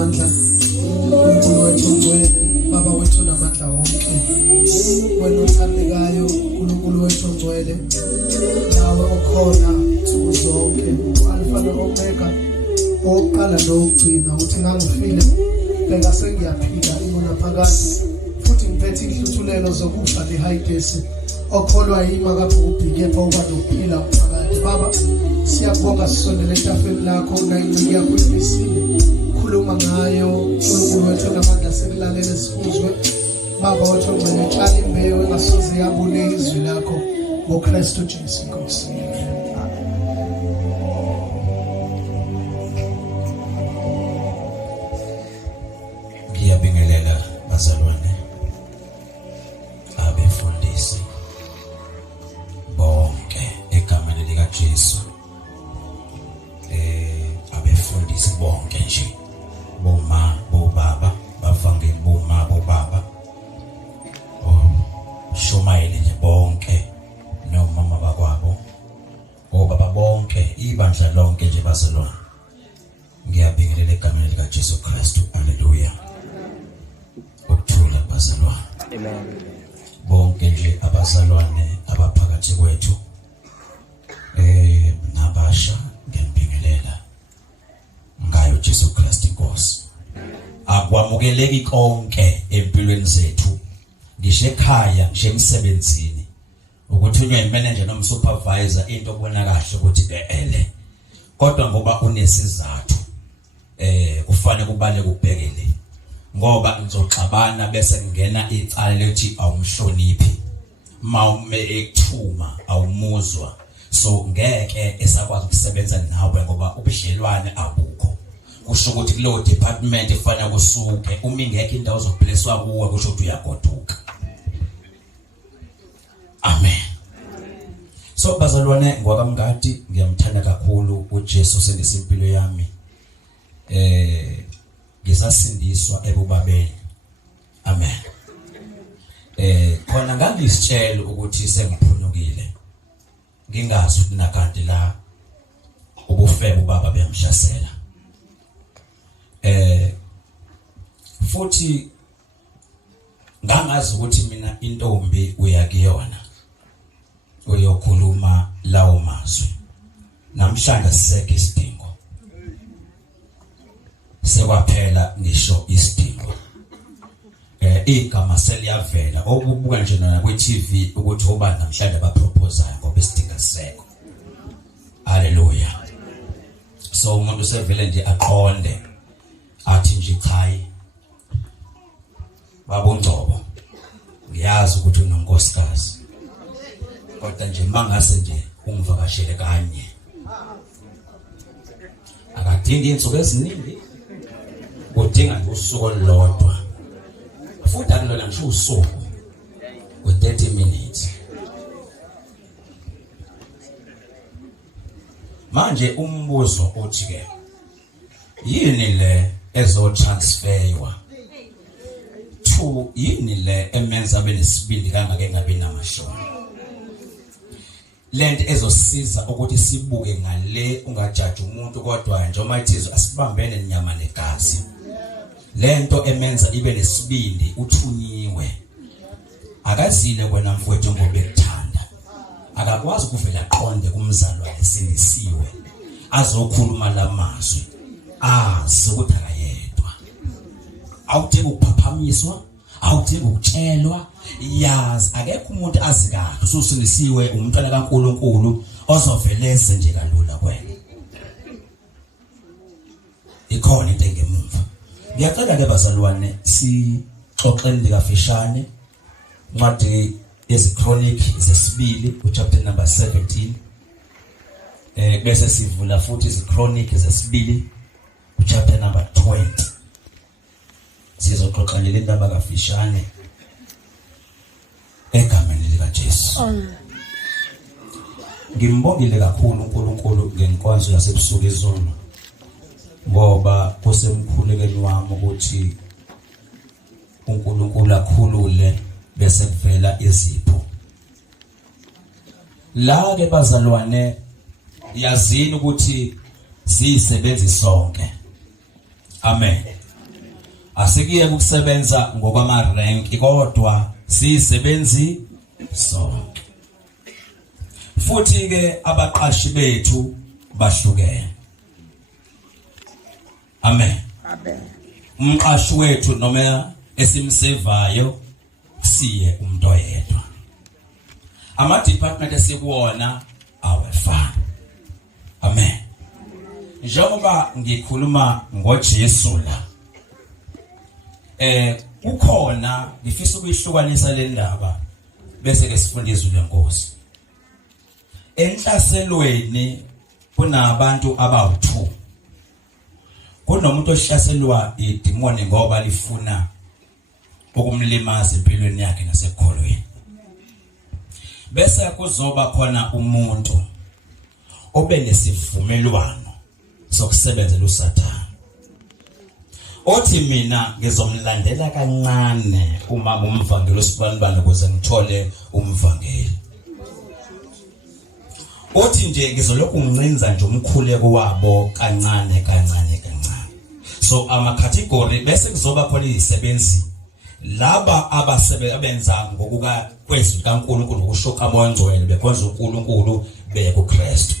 namandla, uNkulunkulu wethu ongcwele, Baba wethu namandla wonke, wena othandekayo, uNkulunkulu wethu ongcwele, nawe okhona nsuku zonke, u-Alpha no-Omega, oqala nokugcina. Uthi ngangifile bheka sengiyaphila ingunaphakade, futhi ngiphethe inhluthulelo zokufa nehayidesi, okholwa yima kaBhubhikepha uba nokuphila phakade. Baba, siyabonga sisondele etafeni lakho, nayinceke yakho imisile, khuluma ngayo uNkulunkulu wethu namandla, sekulalele sifuzwe. Baba wethu ongcwele, tshala imbewu engasoze yabune izwi lakho, ngoKristu Jesu Inkosi. Ngiyabingelela bazalwane, abefundisi bonke egameni likaJesu, abefundisi bonke nje, boma bobaba, bavangeli boma bobaba, shumayeli nje bonke, nomama bakwabo, obaba bonke, ibandla lonke nje bazalwane. Ngiyabingelela egameni likaJesu Kristu. Haleluya. Ukuthula bazalwane. Amen. Bonke nje abazalwane abaphakathi kwethu, nabasha, ngiyabingelela ngayo Jesu Kristu Inkosi. Akwamukeleki konke empilweni zethu, ngisho ekhaya, ngisho emsebenzini, ukuthi unywe imanager noma supervisor into kubona kahle ukuthi ele, kodwa ngoba unesizathu kufanele kubale kubhekele, ngoba ngizoxabana bese ngena icala lethi awumhloniphi, mawume ekuthuma awumuzwa, so ngeke esakwazi ukusebenza nawe ngoba ubudlelwane abukho. Kusho ukuthi kulo department efana kusuke uma ingekho indawo zokublesswa kuwe, kusho ukuthi uyagoduka. Amen. So bazalwane, ngwakamngadi, ngiyamthanda kakhulu uJesu sengisimpilo yami. Ngisasindiswa ebubabeni. Amen. Khona ngangisitshela ukuthi sengiphunyukile, ngingazi ukuthi nakanti la ubufebe ubaba beyamshasela. Futhi ngangazi ukuthi mina intombi uyakuyona uyokhuluma lawo mazwi. Namhlanje siseke isidingo, sekwaphela ngisho isidingo. Igama seliyavela okubuka nje na kwi-TV ukuthi obani namhlanje abaproposayo ngoba isidingo seko. Haleluya. So umuntu sevele nje aqonde athi nje chayi babongcobo, ngiyazi ukuthi unonkosikazi, kodwa nje mangase nje ungivakashele kanye, akadingi insuku eziningi, udinga nje usuku olulodwa, futhi akulona ngisho usuku we-30 minutes. Manje umbuzo uthi ke, yini le ezotransferwa to yini le emenza abe nesibindi kangaka engabe namashoni? Lento ezosiza ukuthi sibuke ngale, ungajaji umuntu kodwa nje uma ithizwe asibambene nenyama negazi. Lento emenza ibe nesibindi, uthunyiwe, akazile wena mfowethu ngoba ekuthanda, akakwazi ukuvela aqonde kumzalwane sindisiwe, azokhuluma lamazwi, azi ukuthi akayedwa, awudingi ukuphaphamiswa, awudingi ukutshelwa, yazi akekho umuntu azi kahle ususindisiwe umntwana kaNkulunkulu ozoveleze nje kalula kwena. Ikhona into engemuva. Ngiyacela ke bazalwane sixoxeni likafishane ncwadi yezichronic zesibili uchapter number 17, bese sivula futhi izichronic zesibili uchapter number 20. Sizoxoxa le ndaba kafishane egameni likaJesu. Ngimbongile kakhulu uNkulunkulu ngenkonzo yasebusuku izolo, ngoba kusemkhulekeni wami ukuthi uNkulunkulu akhulule bese kuvela izipho. La ke bazalwane, yazini ukuthi siyisebenzi sonke. Amen. Asikiye ukusebenza ngokwama rank kodwa sisebenzi sonke. Futhi ke abaqashi bethu bahlukene. Amen. Amen. Umqashi wethu noma esimsevayo siye umuntu oyedwa. Ama department esikuwona awefana. Amen. Njengoba ngikhuluma ngoJesu la kukhona ngifisa ukuyihlukanisa le ndaba bese ke sifundisa uLenkosi. Enhlaselweni kunabantu abawu2. Kunomuntu ohlaselwa idemoni ngoba lifuna ukumlimaza empilweni yakhe nasekholweni. Bese kuzoba khona umuntu obenesivumelwano sokusebenzela uSathane. Othi mina ngizomlandela kancane uma umvangeli osibanibani ukuze ngithole umvangeli. Othi nje ngizolokhu ngincinza nje umkhuleko wabo kancane. So ama category bese kuzoba khona izisebenzi laba abasebenza ngokuka kwezwi kaNkulunkulu ukushoka abongcwele bekhonza uNkulunkulu beye kuKristu.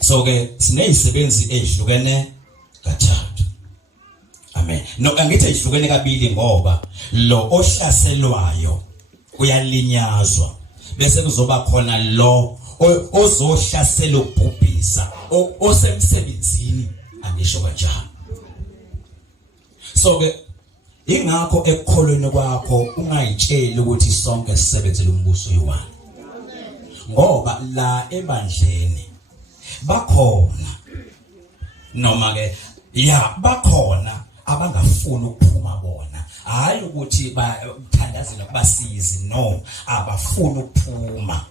So ke sinezisebenzi ezihlukene kathathu. Amen. No angithi ezihlukene kabili ngoba lo ohlaselwayo uyalinyazwa bese kuzoba khona lo ozohlasela ukubhubhisa osemsebenzini angisho kanjalo. So ke ingakho ekukholweni kwakho ungayitsheli ukuthi sonke sisebenzele umbuso oyiwani. Ngoba la ebandleni bakhona noma ke bakhona abangafuni ukuphuma bona. Hayi ukuthi bathandazela kubasizi no abafuni ukuphuma.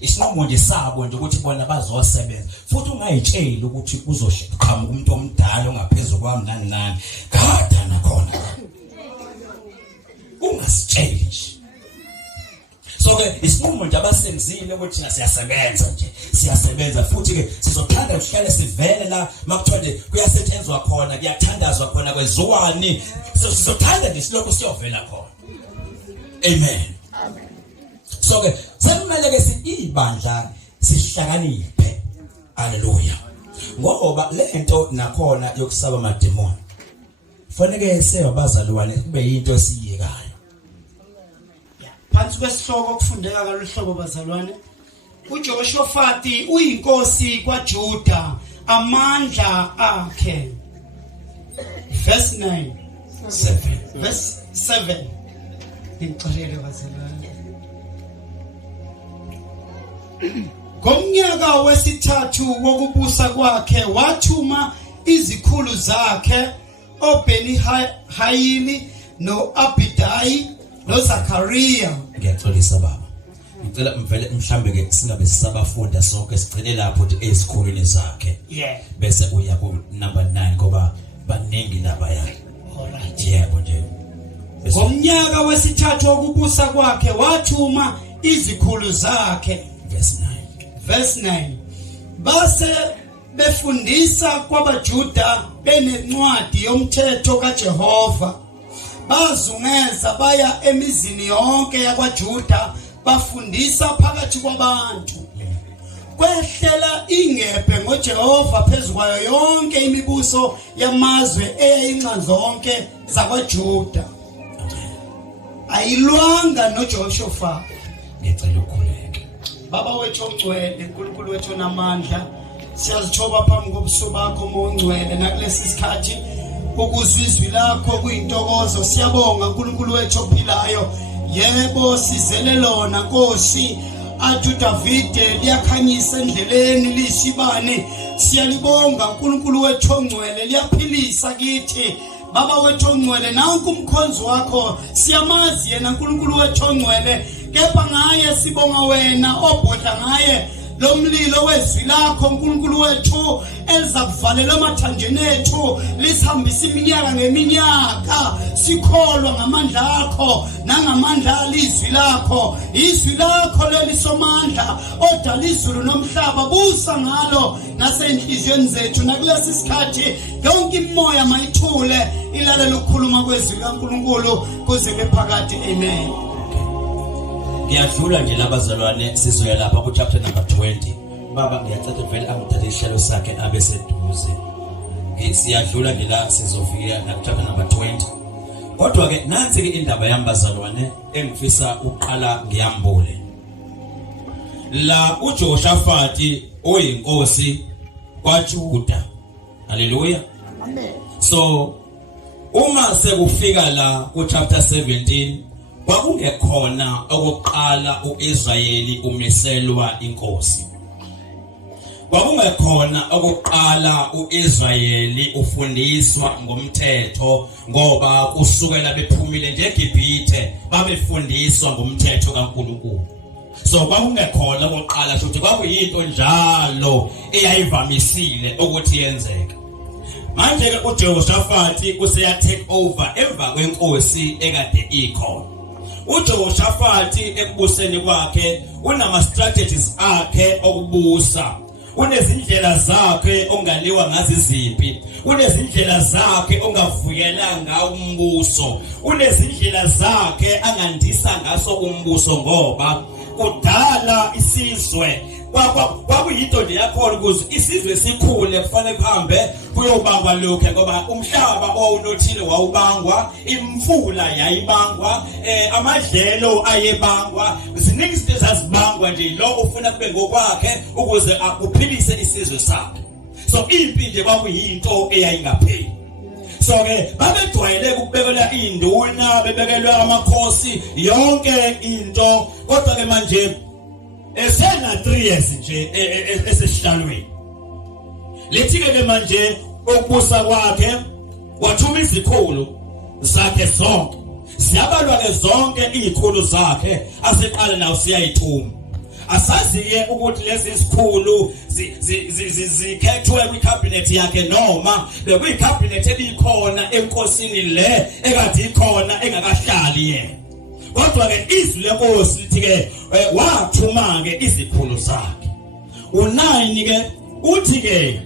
Isinqumo nje sabo nje ukuthi bona bazosebenza. Futhi ungayitsheli ukuthi uzoqhamuka umuntu omdala ongaphezulu kwami nani. Gada nakhona. Ungasitsheli nje. So ke isinqumo nje abasenzile ukuthi siyasebenza futhi ke sizothanda ukuhlala sivele la makuthiwa kuyasetshenzwa khona kuyathandazwa khona kweziwani. Sizothanda nje silokho siyovela khona. Amen. Amen. So ke sekumele ke ibandla sihlakaniphe. Haleluya. Ngoba lento nakhona yokusaba amademoni fanele seyabazalwane kube yinto esiyekayo. Phansi kwesihloko kufundeka kaloluhlobo bazalwane. uJehoshafati uyinkosi kwaJuda amandla akhe. Verse 9. 7. Verse 7. Ngixolele bazalwane. Ngomnyaka wesithathu wokubusa kwakhe wathuma izikhulu zakhe oBenihayili noAbidai noZakhariya. Ngiyatholisa baba. Ngicela mvele mhlambe ke singabe sisabafunda sonke sigcine lapho ukuthi ezikhulwini zakhe. Yeah. Bese uya ku number 9 ngoba baningi laba yakhe. Alright. Yebo nje. Ngomnyaka wesithathu wokubusa kwakhe wathuma izikhulu zakhe. Verse 9. Verse 9. Base befundisa kwabaJuda benencwadi yomthetho kaJehova. Bazungeza baya emizini yonke yakwaJuda bafundisa phakathi kwabantu. Kwehlela ingebhe ngoJehova phezukwayo yonke imibuso yamazwe eyayinxa zonke zakwaJuda. Ayilwanga noJehoshafati. Ngicela ukhuleke. Baba wethu ongcwele, uNkulunkulu wethu onamandla, siyazithoba phambi kobuso bakho mongcwele nakulesi sikhathi ukuzwa izwi lakho kuyintokozo. Siyabonga uNkulunkulu wethu ophilayo. Yebo sizele lona Nkosi. Athi uDavide liyakhanyisa endleleni lisibane. Siyalibonga uNkulunkulu wethu ongcwele, liyaphilisa kithi. Baba wethu ongcwele, nanku umkhonzi wakho siyamazi yena uNkulunkulu wethu ongcwele, kepha ngaye sibonga wena obhodla ngaye lo mlilo wezwi lakho uNkulunkulu wethu elizakuvalela amathanjeni ethu lisihambisa iminyaka ngeminyaka sikholwa ngamandla akho nangamandla alizwi lakho izwi lakho lelisomandla odala izulu nomhlaba busa ngalo nasenhliziyweni zethu nakulesi sikhathi yonke imoya mayithule ilalela ukukhuluma kwezwi kaNkulunkulu kuze bephakathi amen. Ngiyadlula nje labazalwane sizoya lapha ku chapter number 20. Baba ngiyacela vele angithathe ihlelo sakhe abe seduze. Siyadlula nje la sizofika na chapter number 20. Kodwa ke nansi ke indaba yambazalwane engifisa uqala ngiyambule. La uJehoshafati oyinkosi kwaJuda. Hallelujah. Amen. So uma sekufika la ku chapter 17 kwakungekhona okokuqala uIsrayeli umiselwa inkosi. Kwakungekhona okokuqala uIsrayeli ufundiswa ngomthetho ngoba kusukela bephumile ngeGibhithe babefundiswa ngomthetho kaNkulunkulu. So kwakungekhona okokuqala futhi kwakuyinto njalo eyayivamisile ukuthi yenzeke. Manje ke uJehoshafati useya take over emva kwenkosi ekade ikhona. uJehoshafati ekubuseni kwakhe unama strategies akhe okubusa. Unezindlela zakhe ongaliwa ngazi iziphi. Unezindlela zakhe ongavuyela ngawo umbuso. Unezindlela zakhe angandisa ngaso umbuso ngoba kudala isizwe kwakuyinto nje yakhona ukuze isizwe esikhule kufanele kuhambe kuyobangwa lokho ngoba umhlaba owunothile wawubangwa, imfula yayibangwa, amadlelo ayebangwa, ziningi izinto ezazibangwa nje lo ufuna kube ngokwakhe ukuze akuphilise isizwe sakhe. So impi nje kwakuyinto eyayingapheli. So ke babejwayele ukubekela induna, bebekelwa amakhosi, yonke into. Kodwa ke manje esena 3 years nje esesihlalweni. Lethi ke manje ukubusa kwakhe wathuma izikhulu zakhe zonke. Siyabalwa ke zonke izikhulu zakhe aseqala nawo siyayithuma. Asaziye ukuthi lezi izikhulu zikhethwe kwicabinet yakhe noma bekuyicabinet ebikhona enkosini le ekade ikhona engakahlali yena. Kodwa ke izwi lenkosi lithi ke wathuma ke izikhulu zakhe. U9 ke uthi ke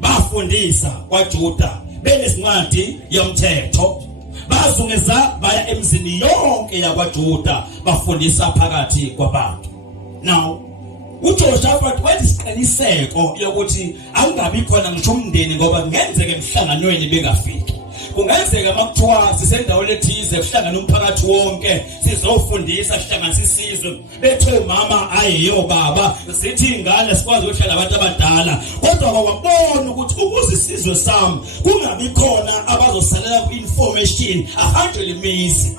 bafundisa kwaJuda benesincwadi yomthetho. Bazungeza baya emzini yonke yakwaJuda bafundisa phakathi kwabantu. Now uJehoshafati wenza isiqiniseko yokuthi angabi khona ngisho umndeni ngoba kungenzeka emhlanganweni bengafiki. Kungenzeka makuthiwa sisendaweni ethize kuhlangana umphakathi wonke sizofundisa sihlanganisa isizwe bethe mama ayiyo baba sithi ingane sikwazi ukuhlala abantu abadala kodwa kwabona ukuthi ukuze isizwe sami kungabi khona abazosalela ku-information 100 imizi.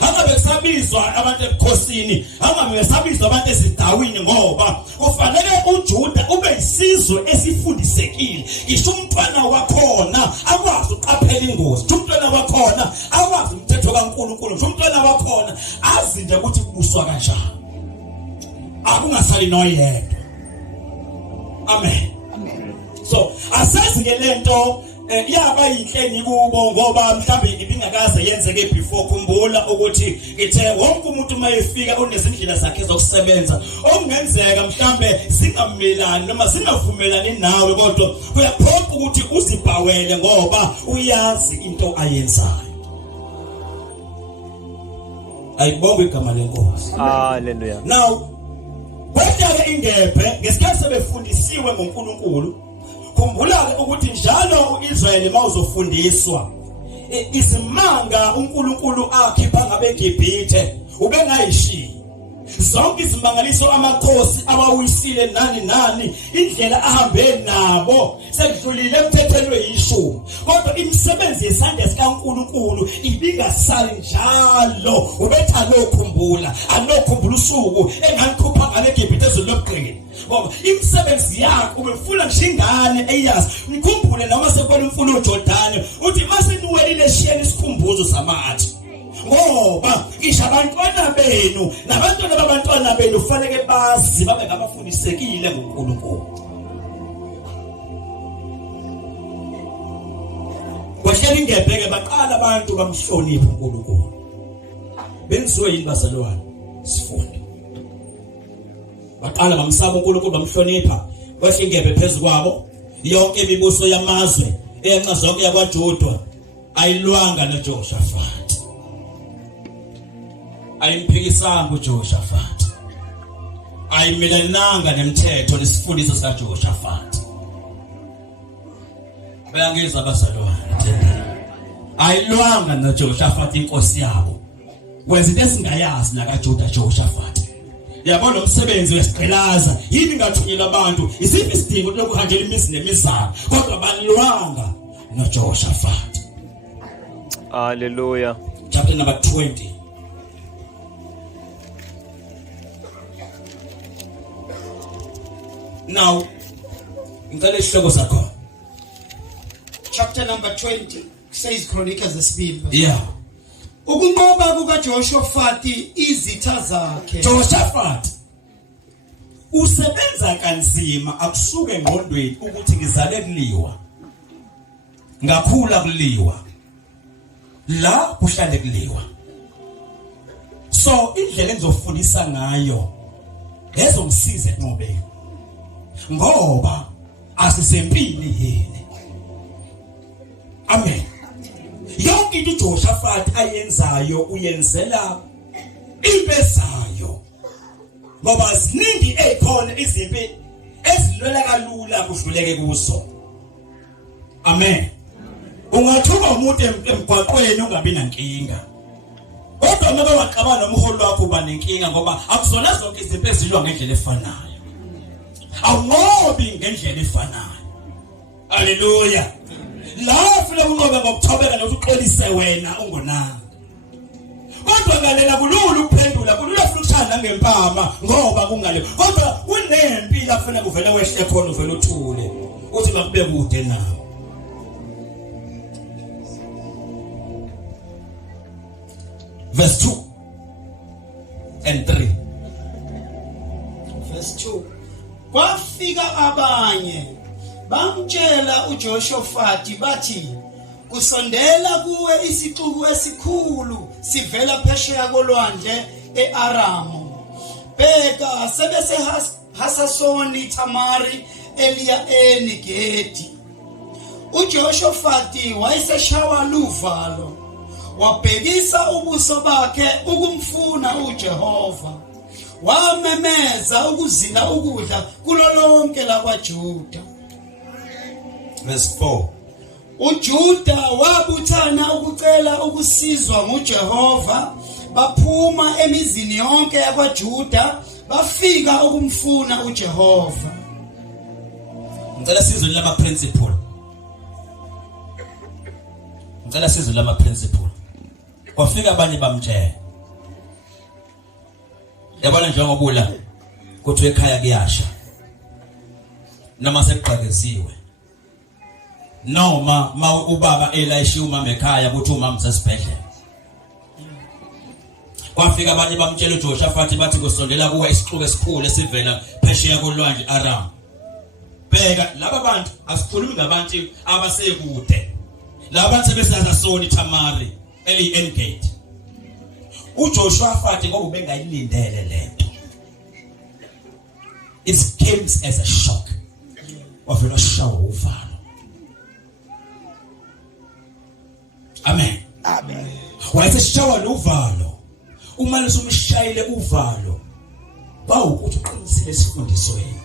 Angabe kusabizwa abantu ebukhosini, angabe kusabizwa abantu ezidawini ngoba kufanele uJuda ube isizwe esifundisekile. Isho umntwana wakhona akwazi uqaphela ingozi. Umntwana wakhona akwazi umthetho kaNkulunkulu. Umntwana wakhona azi nje ukuthi kubuswa kanjani. Akungasali noyedwa. Amen. Amen. So asazi ke lento yaba yinhleni kubo ngoba mhlambe ibingakaze yenzeke before. Khumbula ukuthi ithe wonke umuntu mayefika unezindlela zakhe zokusebenza okungenzeka mhlambe singamelani noma singavumelani nawe kodwa kuyaphoqa ukuthi uzibhawele ngoba uyazi into ayenzayo. Ayibonge igama lenkosi. Hallelujah. Now kodwa ingephe ngesikhathi sebefundisiwe ngoNkulunkulu. Khumbula ukuthi njalo uIsrayeli mawuzofundiswa izimanga uNkulunkulu akhipha ngabeGibhithe ubengayishiya. Zonke izimangaliso amakhosi abawuyisile nani indlela ahambe nabo sekudlulile emthethweni weyishumi. Kodwa imisebenzi yesandla sikaNkulunkulu ibingasali njalo. Ubetha lokhumbula anokhumbula usuku engakhupha ngale eGibhithe ezolobugqili. Ngoba imisebenzi yakho ubefuna ngishingane eyazi nikhumbule noma sekwela umfula uJordani uthi mase niwelile shiyeni isikhumbuzo samathi. ngoba ngisho abantwana benu nabantwana babantwana benu kufanele bazi babe ngabafundisekile ngoNkulunkulu. Kwahleli ngebheke baqala abantu bamhlonipha uNkulunkulu. Benziwe yini bazalwane? Sifunde. Baqala bamsaba uNkulunkulu bamhlonipha. Kwahle ngebe phezulu kwabo yonke imibuso yamazwe eyanqa zonke yakwaJuda ayilwanga noJehoshaphat. Ayimphikisanga uJehoshaphat. Ayimilananga nemithetho nesifundiso sikaJehoshaphat. Bayangizwa abazalwane. Ayilwanga noJehoshaphat inkosi yabo. Kwenza into esingayazi la kaJuda Jehoshaphat. Yabona umsebenzi wesiqhelaza yini ngathunyelwa abantu isiphi isidingo lokuhanjela imizi nemizana kodwa balilwanga noJehoshaphat. Hallelujah. Chapter number 20. Now, ngicela isihloko sakho. Chapter number 20 says Chronicles the speed. Yeah. Ukunqoba kukaJehoshaphat izitha zakhe. Jehoshaphat usebenza kanzima akusuke engqondweni ukuthi ngizale kuliwa. Ngakhula kuliwa. La kuhlale kuliwa. So indlela engizofundisa ngayo ezomsiza enqobeni. Ngoba asisempini yini. Amen. Yonke into uJehoshaphat ayenzayo uyenzela impesayo. Ngoba ziningi ezikhona izimpi ezilwela kalula kudluleke kuso. Amen. Ungathuka umuntu emgwaqweni ungabi nankinga. Kodwa uma waqabana nomholi wakho uba nenkinga ngoba akuzona zonke izimpi ezilwa ngendlela efanayo. Awunqobi ngendlela efanayo. Hallelujah. La ufuna unqoba ngokuthobeka nokuxolise wena ungonanga. Kodwa ngalela kulula ukuphendula kulula futhi ukushaya ngempama ngoba kungale. Kodwa kunempi la kufanele kuvele wehle khona uvele uthule uthi makube kude nawe. Verse 2 and 3. Verse 2. Kwafika abanye bamtshela uJehoshaphat bathi kusondela kuwe isixuku esikhulu sivela phesheya kolwandle eAramu. Bheka sebese Hasasoni Tamari Eliya eNigedi. uJehoshaphat wayeseshawa luvalo wabhekisa ubuso bakhe ukumfuna uJehova. Wamemeza ukuzila ukudla kulolonke lakwaJuda. Verse 4. uJuda wabuthana ukucela ukusizwa nguJehova. Baphuma emizini yonke yakwaJuda bafika ukumfuna uJehova. Ngicela sizwe lama principle. Ngicela sizwe lama principle. Kwafika abanye bamtshela. Yabona njengobula kuthi ekhaya kuyasha. Noma sekuqhakeziwe. Noma ubaba Elisha umama ekhaya kuthi umama usesibhedlela. Kwafika abanye bamtshela uJehoshaphat bathi kusondela kuwe isixuku esikhulu esivela phesheya kolwandle Aram. Bheka laba bantu asikhulumi ngabantu abasekude. Laba bantu sebesazasoni Tamari eLi-Engedi. uJehoshaphat ngoba ubengayilindele lento. It came as a shock. Wavela shawa uvalo. Amen. Amen. Wayeseshawa lovalo. Uma lesumshayile uvalo. Bawukuthi uqinisile esifundisweni.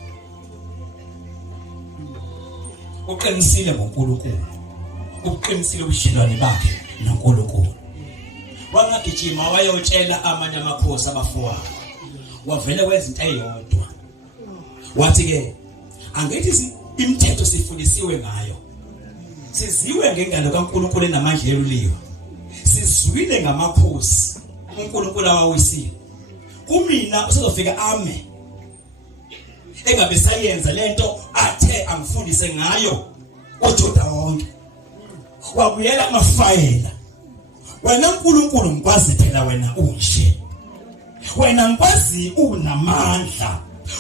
Uqinisile ngoNkulunkulu. Uqinisile ubudlelwane bakhe noNkulunkulu. Wangagijima wayotshela amanye amakhosi abafowabo. Wavele kwezinto eyodwa. Wathi ke angithi imithetho sifundisiwe ngayo. Siziwe ngengalo kaNkulunkulu enamandla eluliwe. Sizwile ngamakhosi uNkulunkulu awawisile. Kumina usezofika ame. Engabe sayenza lento athe angifundise ngayo uJuda wonke. Wabuyela amafayela. wena uNkulunkulu ngikwazi phela wena unje. Wena ngikwazi unamandla.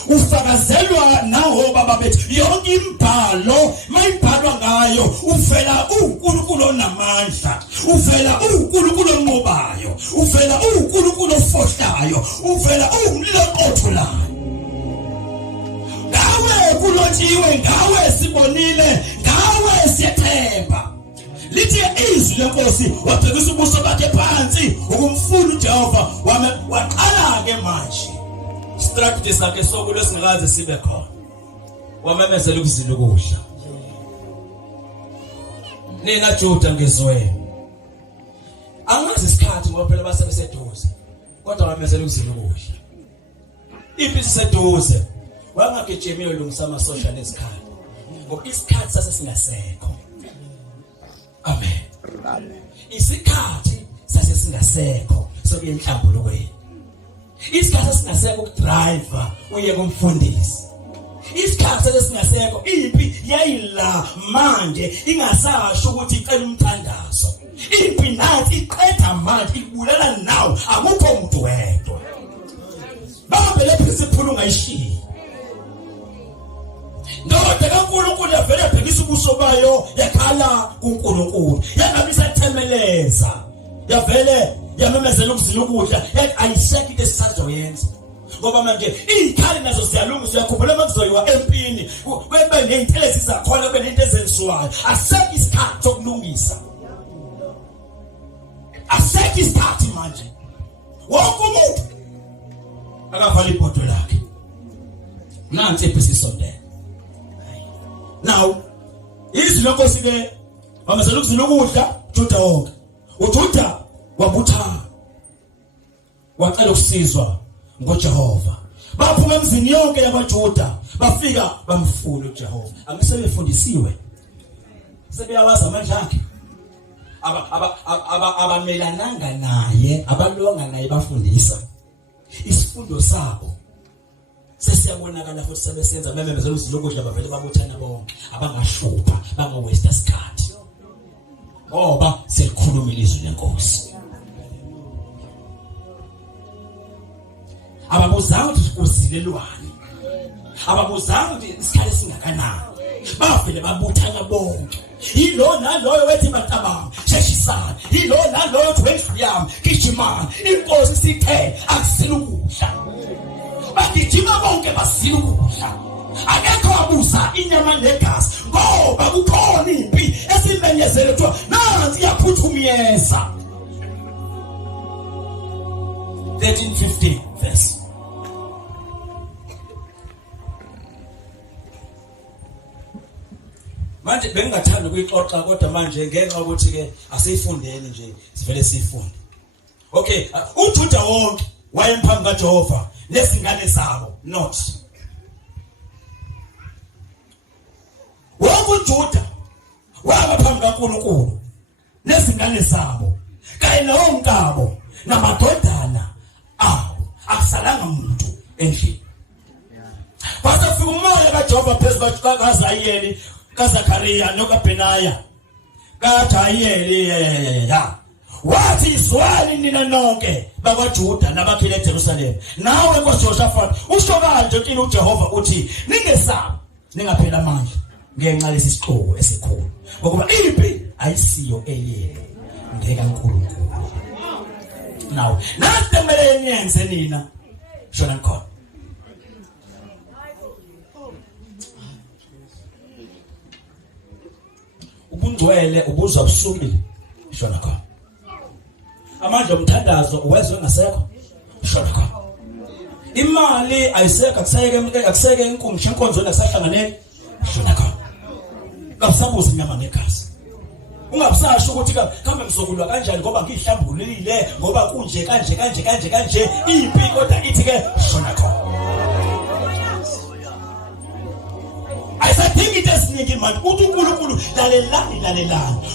Ufakazelwa nawo baba bethu yonke imibhalo mayibhalwa ngayo uvela uNkulunkulu onamandla, uvela uNkulunkulu onqobayo, uvela uNkulunkulu ofohlayo, uvela umlilo oqothulayo. Ngawe kulotshiwe, ngawe sibonile, ngawe siyethemba. Lithi izwi lenkosi wabhekisa ubuso bakhe phansi ukumfuna uJehova waqala ke manje strategy sakhe sokulo singakaze sibe khona. Wamemezela ukuzila ukudla. Nina Juda ngizwe. Angazi isikhathi ngoba phela basebeseduze. Kodwa wamemezela ukuzila ukudla. Impi siseduze. Wangagijima uyolungisa ama social nesikhathi. Ngoba isikhathi sase singasekho. Amen. Isikhathi sase singasekho sokuya enhlambulukweni. Isikhathi singasekho ukudriver uye kumfundisi. Isikhathi sase singasekho impi yayila manje ingasasho ukuthi icela umthandazo. Impi nathi iqeda manje ibulela nawe akukho umuntu wedwa. Baba le principle ungayishiya. Ndoda kaNkulunkulu yavela bhekisa ubuso bayo yakhala kuNkulunkulu. Yangabisa themeleza. Yavele yamemezela ukuzila ukudla ayiseki into esisazoyenza. Ngoba manje izikhali nazo siyalungisa uyakhumbula makuzoyiwa empini kube neintelesi zakhona kube nento ezenziwayo. Aseki isikhathi sokulungisa. Aseki isikhathi manje. Wonke umuntu akavala ibhodo lakhe. Nansi episisondela. Now, izwi lenkosi ke wamezela ukuzila ukudla Juda wonke. uJuda wabuthana. Wacela ukusizwa ngoJehova. Baphuma emzini yonke yabaJuda bafika bamfuna uJehova. Angisebefundisiwe. Sebeyawazi amandla akhe. Abamelananga naye, abalonga naye bafundisa. Isifundo sabo sesiyabonakala futhi sebesenza memezela ukuzila ukudla bavele babuthana bonke abangashupha bangawaste isikhathi. Ngoba selikhuluma ilizwi lenkosi. Ababuzanga ukuthi uzilelwane. Ababuzanga ukuthi isikhathi singakanani. Bavele babuthana bonke. Yilo naloyo wethi matabanga sheshisana. Yilo naloyo uthi wendluyami gijimana. Inkosi sithe akusila ukudla. Bagijima bonke basila ukudla. Akekho abusa inyama negazi ngoba kukhona impi esimenyezele kuthiwa nansi iyaphuthumiyeza. 13:15 verse. Manje bengingathanda ukuyixoxa kodwa manje ngenxa ukuthi ke asiyifundeni nje sivele siyifunde. Okay, uJuda wonke wayemphambi kaJehova nezingane zabo not. Wonke uJuda wabaphambi kaNkulunkulu nezingane zabo kanye nawonkabo namadodana awo akusalanga umuntu endlini. Basafika umoya kaJehova phezulu kaZayeli kaZakhariya nokaBhenaya kaJayeli wathi izwani nina nonke bakwaJuda nabakhile eJerusalema nawe Nkosi Jehoshaphat usho kanje kini uJehova uthi ningesabi ningaphela amandla ngenxa lesi sixuku esikhulu ngoba impi ayisiyo eyenu ngekaNkulunkulu. Now nasemele niyenze nina shona khona. Ubungcwele ubuzwa busukile shona khona. Amandla omthandazo uwezwe ngasekho shona khona. Imali ayisekho akuseke inkonzo nakusahlanganele shona khona. Kabusabuza inyama negazi. Ungabusasho ukuthi kambe ngizokulwa kanjani ngoba ngihlambululile ngoba kunje kanje impi kodwa ithi ke shona khona. Ayisathingi esiningi manje uthi uNkulunkulu lalelani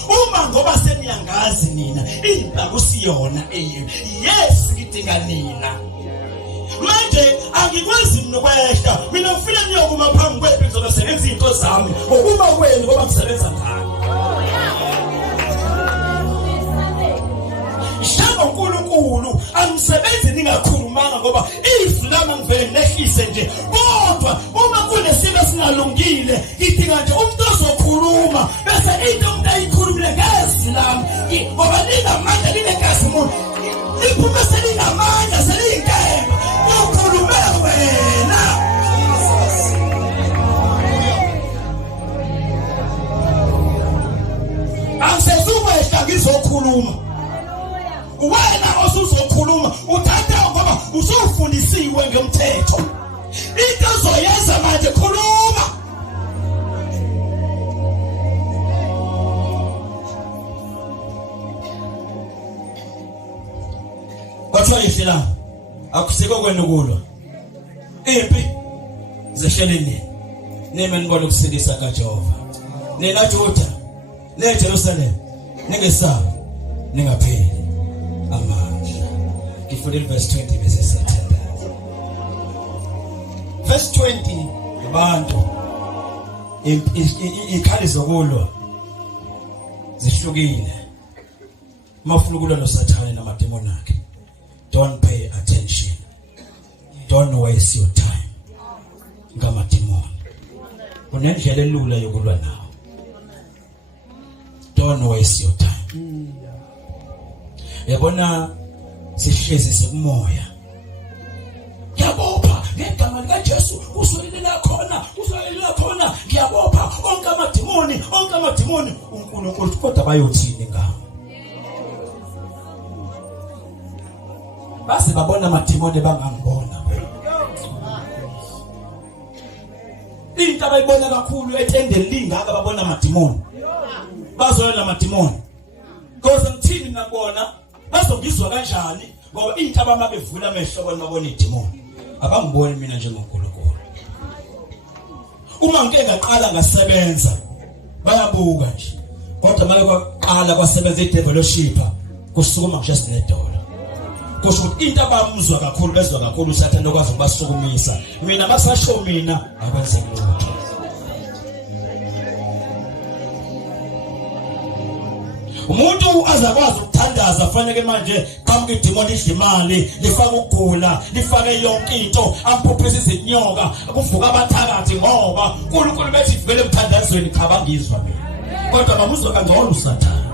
uma ngoba seniyangazi nina impi akusiyona eyenu. Yes ngidinga nina. Manje angikwazi nokwehla mina ngifuna niyokuma phambi kwethu ngizosebenza izinto zami ngokuba kwenu ngoba ngisebenza ngani. Angisebenzi ningakhulumanga ngoba izwi lami ngivele nehlise nje. Kodwa uma kunesimo singalungile, ngidinga nje umuntu ozokhuluma bese into umuntu ayikhulumile ngezwi lami. Ngoba linamandla linegazi umuntu. Liphuma selinamandla selinkemba. Ukhulume wena. Angisezukwehla ngizokhuluma. Wena osuzokhuluma uthatha ngoba usufundisiwe ngemthetho. Into ozoyenza manje khuluma. Kwathiwa ihlela akusiko kwena ukulwa. Impi zehleleni. Nime nibona ukusilisa kaJehova. Nina Juda, neJerusalem, ningesabi, ningapheli amandla. Ngifundile verse 20 bese siyathandana. Verse 20. Abantu ikhali zokulwa zihlukile. Mafuna ukulwa noSathane namademoni akhe. Don't pay attention. Don't waste your time. Ngamademoni. Kunendlela elula yokulwa nawo. Don't waste your time. Yabona sihlezi sekumoya. Ngiyabopha ngegama lika Jesu usolela khona ngiyabopha onke amademoni uNkulunkulu kodwa bayothini ngami. Base babona amademoni bangangibona. Into abayibona kakhulu ethendeni lingaka babona amademoni. Bazoyela amademoni. Because ngithini nakubona bazongizwa kanjani ngoba into abamabevula amehlo bona babona idemoni. Abangiboni mina njengoNkulunkulu. Uma ngike ngaqala ngasebenza bayabuka nje. Kodwa manje kwaqala kwasebenza idevelopship kusukuma nje sinedola. Kusho ukuthi into abamuzwa kakhulu bezwa kakhulu uSathane okwazi ukubasukumisa. Mina basasho mina akwenze lutho. Umuntu azakwazi ukuthandaza fanele manje qamuke idemoni idla imali lifaka ukugula lifake yonke into amphuphisa izinyoka kuvuka abathakathi ngoba uNkulunkulu bethi vele emthandazweni cha bangizwa mina kodwa bamuzwa kangcono uSathane.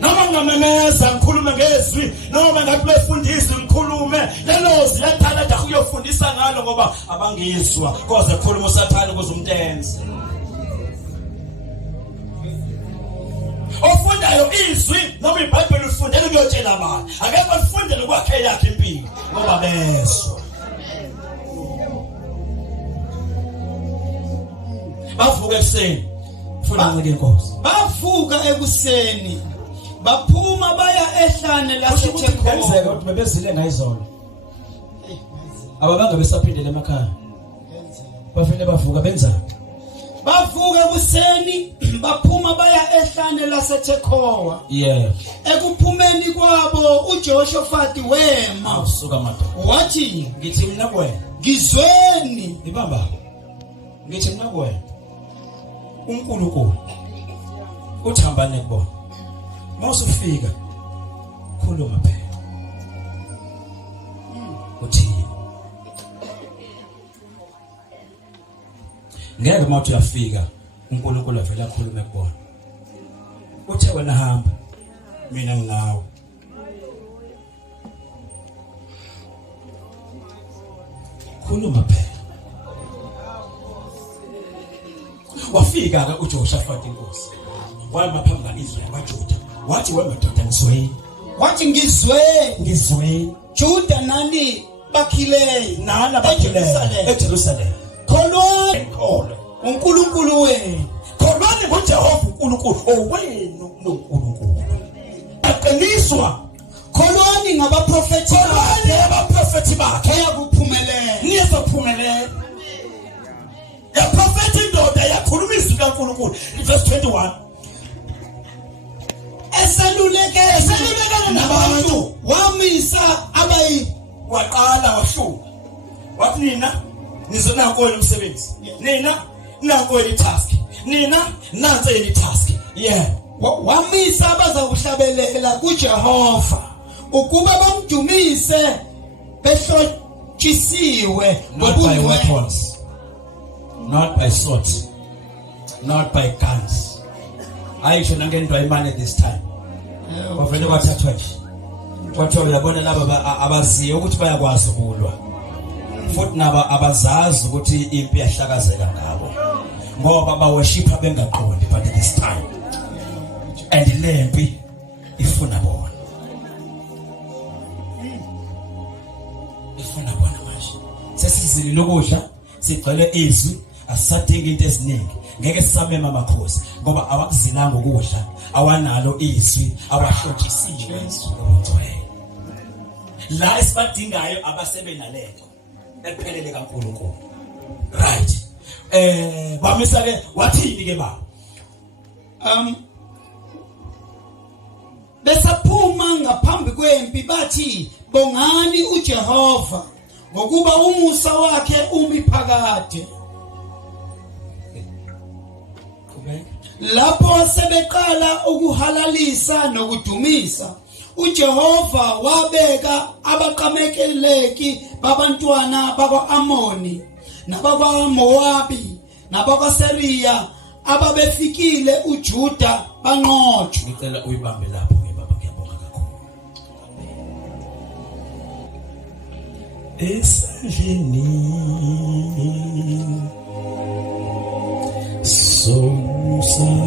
Noma ngamemeza ngikhulume ngezwi noma ngathi befundisi ngikhulume lelozi yathanda ukuyofundisa ngalo ngoba abangizwa koze ekhuluma uSathane ukuze umtenze. Ofundayo izwi noma iBhayibheli ufundele ukuyotshela abantu akekho ufundele ukwakhe yakhe impilo ngoba bezwa. Bavuka ekuseni funa ncike inkosi. Bavuka ekuseni baphuma baya ehlane laseThekhova. Kwenzeka ukuthi bebezile ngayizolo. Ababange besaphindele emakhaya. Bafike bavuka benza. Bavuka ekuseni baphuma baya ehlane laseThekhova. Yeah. Ekuphumeni kwabo uJehoshafati wema. Awusuka madoda. Wathi ngithi mina kuwena ngizweni ibamba. Ngithi mina kuwena uNkulunkulu uthambane kubona. Mawusufika khuluma phela. Uthi ngeke mawuthi uyafika uNkulunkulu avela akhulume kubona. Uthe wena hamba mina nginawe. Khuluma phela. Wafika ke uJehoshafati inkosi. Wama phambi kaIsrael baJuda. Wathi wemadoda ngizweni. wathi ngizweni Juda nani bakhileyo Nana bakhileyo eJerusalem. Kholwani uNkulunkulu wenu. Kholwani ngoJehova uNkulunkulu owenu noNkulunkulu. Aqiniswa. Kholwani ngabaprofethi bakhe ayakuphumelela. Niyezophumelela. Ya prophet indoda yakhuluma izwi kaNkulunkulu. Verse 21. Eseluleke nabantu wamisa abayi Waqala wahluka. Wathi nina nizonako umsebenzi. Nina nako task. nina nansi yeni task yeah wamisa abazakuhlabelela kuJehova ukuba bamdumise behlotshisiwe not by weapons, not by swords, not by guns. Ayisho nangento imane this time bavele bathathwa nje kwathiwa uyabona laba abaziyo ukuthi bayakwazi ukulwa futhi naba abazazi ukuthi impi yahlakazeka ngabo ngoba bawashipa bengaqondi but this time and lempi ifuna bona manje sesizili lokudla sigcwele izwi asisadingi into eziningi ngeke sisamema amakhosi ngoba awakuzilanga ukudla awanalo izwi awahlotshisiwe izwi la esibadingayo abasebenalento ephelele kaNkulunkulu right bamisa ke wathini ke baba besaphuma ngaphambi kwempi bathi bongani uJehova ngokuba umusa wakhe umiphakade lapho sebeqala ukuhalalisa nokudumisa uJehova wabeka abaqamekeleki babantwana bakwaAmoni nabakwaMowabi nabakwaSeriya ababefikile uJuda banqotshwa. Ngicela uyibambe lapho ke baba ngiyabonga kakhulu. Esandleni somusa